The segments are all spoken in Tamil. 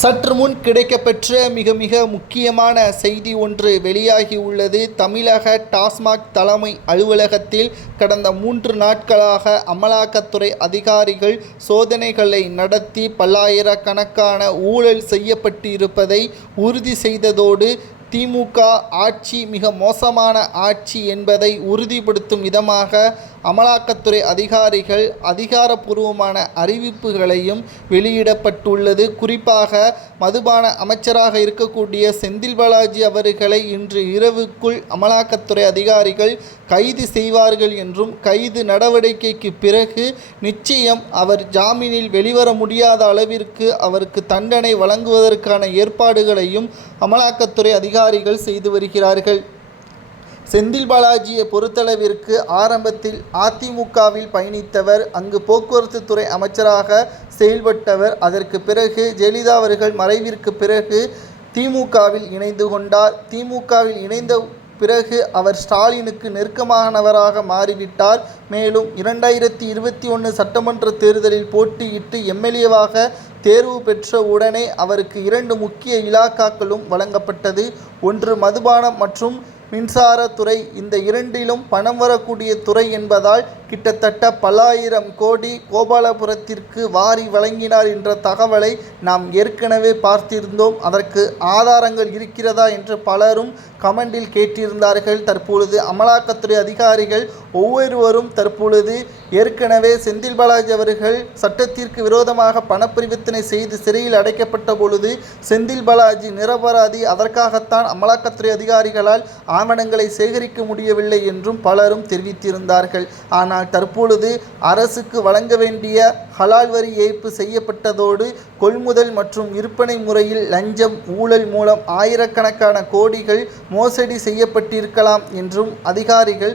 சற்று முன் கிடைக்கப்பெற்ற மிக மிக முக்கியமான செய்தி ஒன்று வெளியாகி உள்ளது. தமிழக டாஸ்மாக் தலைமை அலுவலகத்தில் கடந்த 3 நாட்களாக அமலாக்கத்துறை அதிகாரிகள் சோதனைகளை நடத்தி பல்லாயிரக்கணக்கான ஊழல் செய்யப்பட்டிருப்பதை உறுதி செய்ததோடு திமுக ஆட்சி மிக மோசமான ஆட்சி என்பதை உறுதிப்படுத்தும் விதமாக அமலாக்கத்துறை அதிகாரிகள் அதிகாரப்பூர்வமான அறிவிப்புகளையும் வெளியிடப்பட்டுள்ளது. குறிப்பாக மதுபான அமைச்சராக இருக்கக்கூடிய செந்தில் பாலாஜி அவர்களை இன்று இரவுக்குள் அமலாக்கத்துறை அதிகாரிகள் கைது செய்வார்கள் என்றும், கைது நடவடிக்கைக்கு பிறகு நிச்சயம் அவர் ஜாமீனில் வெளிவர முடியாத அளவிற்கு அவருக்கு தண்டனை வழங்குவதற்கான ஏற்பாடுகளையும் அமலாக்கத்துறை அதிகாரிகள் செய்து வருகிறார்கள். செந்தில் பாலாஜியை பொறுத்தளவிற்கு ஆரம்பத்தில் அதிமுகவில் பயணித்தவர், அங்கு போக்குவரத்து துறை அமைச்சராக செயல்பட்டவர். அதற்கு பிறகு ஜெயலலிதா அவர்கள் மறைவிற்கு பிறகு திமுகவில் இணைந்து கொண்டார். திமுகவில் இணைந்த பிறகு அவர் ஸ்டாலினுக்கு நெருக்கமானவராக மாறிவிட்டார். மேலும் 2021 சட்டமன்ற தேர்தலில் போட்டியிட்டு எம்எல்ஏவாக தேர்வு பெற்ற உடனே அவருக்கு 2 முக்கிய இலாக்காக்களும் வழங்கப்பட்டது. ஒன்று மதுபானம் மற்றும் மின்சாரத்துறை. இந்த இரண்டிலும் பணம் வரக்கூடிய துறை என்பதால் கிட்டத்தட்ட பல்லாயிரம் கோடி கோபாலபுரத்திற்கு வாரி வழங்கினார் என்ற தகவலை நாம் ஏற்கனவே பார்த்திருந்தோம். அதற்கு ஆதாரங்கள் இருக்கிறதா என்று பலரும் கமெண்டில் கேட்டிருந்தார்கள். தற்பொழுது அமலாக்கத்துறை அதிகாரிகள் ஒவ்வொருவரும் தற்பொழுது ஏற்கனவே செந்தில் பாலாஜி அவர்கள் சட்டத்திற்கு விரோதமாக பணப்பரிவர்த்தனை செய்து சிறையில் அடைக்கப்பட்ட பொழுது செந்தில் பாலாஜி நிரபராதி, அதற்காகத்தான் அமலாக்கத்துறை அதிகாரிகளால் ஆவணங்களை சேகரிக்க முடியவில்லை என்றும் பலரும் தெரிவித்திருந்தார்கள். ஆனால் தற்பொழுது அரசுக்கு வழங்க வேண்டிய ஹலால் வரி ஏய்ப்பு செய்யப்பட்டதோடு கொள்முதல் மற்றும் விற்பனை முறையில் லஞ்சம் ஊழல் மூலம் ஆயிரக்கணக்கான கோடிகள் மோசடி செய்யப்பட்டிருக்கலாம் என்றும் அதிகாரிகள்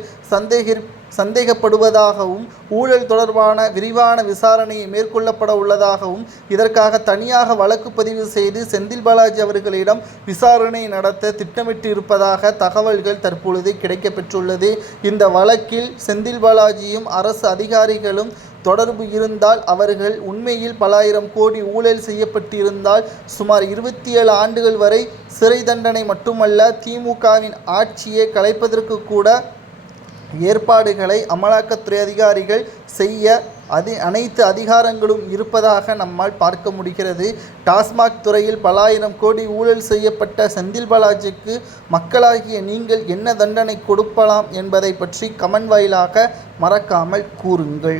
சந்தேகப்படுவதாகவும், ஊழல் தொடர்பான விரிவான விசாரணையை மேற்கொள்ளப்பட உள்ளதாகவும், இதற்காக தனியாக வழக்கு பதிவு செய்து செந்தில் பாலாஜி அவர்களிடம் விசாரணை நடத்த திட்டமிட்டு இருப்பதாக தகவல்கள் தற்பொழுது கிடைக்கப்பெற்றுள்ளது. இந்த வழக்கில் செந்தில் பாலாஜியும் அரசு அதிகாரிகளும் தொடர்பு இருந்தால், அவர்கள் உண்மையில் பல்லாயிரம் கோடி ஊழல் செய்யப்பட்டிருந்தால் சுமார் 27 ஆண்டுகள் வரை சிறை தண்டனை மட்டுமல்ல, திமுகவின் ஆட்சியை கலைப்பதற்கு கூட ஏற்பாடுகளை அமலாக்கத்துறை அதிகாரிகள் செய்ய அனைத்து அதிகாரங்களும் இருப்பதாக நம்மால் பார்க்க முடிகிறது. டாஸ்மாக் துறையில் பல்லாயிரம் கோடி ஊழல் செய்யப்பட்ட செந்தில் பாலாஜிக்கு மக்களாகிய நீங்கள் என்ன தண்டனை கொடுக்கலாம் என்பதை பற்றி கமெண்ட் வாயிலாக மறக்காமல் கூறுங்கள்.